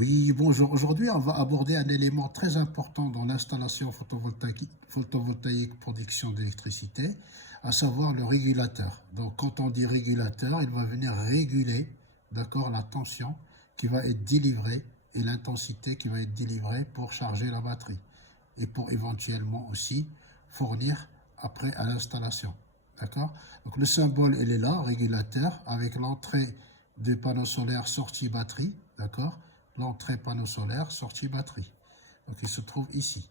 Oui, bonjour. Aujourd'hui, on va aborder un élément très important dans l'installation photovoltaïque production d'électricité, à savoir le régulateur. Donc, quand on dit régulateur, il va venir réguler, d'accord, la tension qui va être délivrée et l'intensité qui va être délivrée pour charger la batterie et pour éventuellement aussi fournir après à l'installation. D'accord? Donc, le symbole, il est là, régulateur, avec l'entrée des panneaux solaires sortie batterie, d'accord? L'entrée panneau solaire, sortie batterie. Donc il se trouve ici.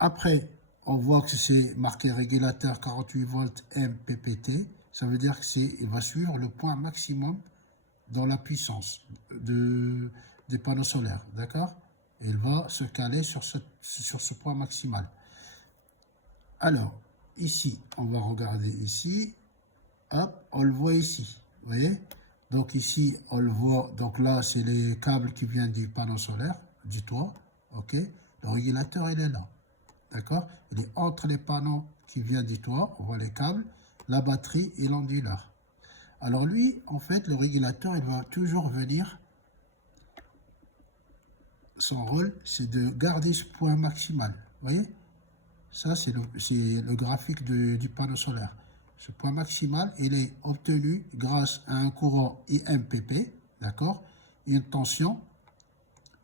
Après, on voit que c'est marqué régulateur 48 volts MPPT. Ça veut dire qu'il va suivre le point maximum dans la puissance des panneaux solaires. D'accord? Il va se caler sur ce point maximal. Alors, ici, on va regarder ici. Hop, on le voit ici. Vous voyez? Donc ici, on le voit. Donc là, c'est les câbles qui viennent du panneau solaire, du toit. OK? Le régulateur, il est là. D'accord? Il est entre les panneaux qui viennent du toit. On voit les câbles, la batterie et l'onduleur. Alors lui, en fait, le régulateur, il va toujours venir. Son rôle, c'est de garder ce point maximal. Vous voyez? Ça, c'est le graphique du panneau solaire. Ce point maximal, il est obtenu grâce à un courant IMPP, d'accord, et une tension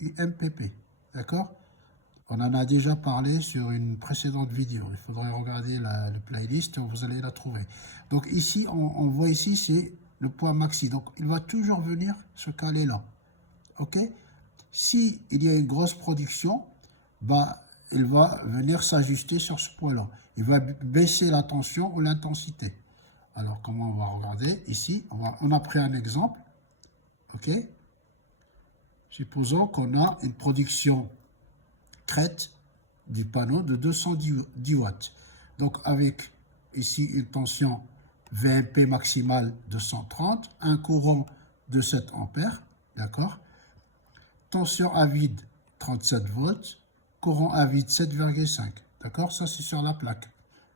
UMPP, d'accord. On en a déjà parlé sur une précédente vidéo. Il faudrait regarder le playlist, vous allez la trouver. Donc ici, on voit ici, c'est le point maxi. Donc il va toujours venir se caler là, ok. Si il y a une grosse production, bah, il va venir s'ajuster sur ce point-là. Il va baisser la tension ou l'intensité. Alors, comment on va regarder? Ici, on a pris un exemple. OK? Supposons qu'on a une production crête du panneau de 210 watts. Donc, avec ici une tension VMP maximale de 130, un courant de 7 ampères, d'accord? Tension à vide 37 volts, courant à vide 7,5. D'accord? Ça, c'est sur la plaque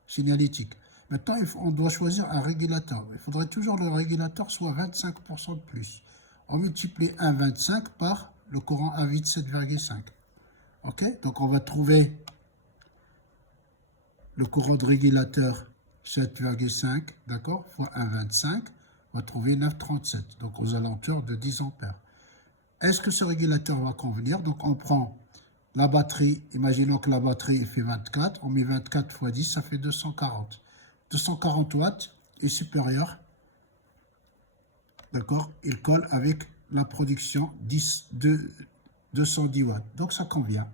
signalétique. Maintenant, on doit choisir un régulateur. Il faudrait toujours que le régulateur soit 25% de plus. On multiplie 1,25 par le courant à vide 7,5. OK? Donc, on va trouver le courant de régulateur 7,5, d'accord? Fois 1,25, on va trouver 9,37. Donc, aux alentours de 10 ampères. Est-ce que ce régulateur va convenir? Donc, on prend la batterie. Imaginons que la batterie fait 24. On met 24 fois 10, ça fait 240. 240 watts est supérieur. D'accord? Il colle avec la production de 210 watts. Donc, ça convient.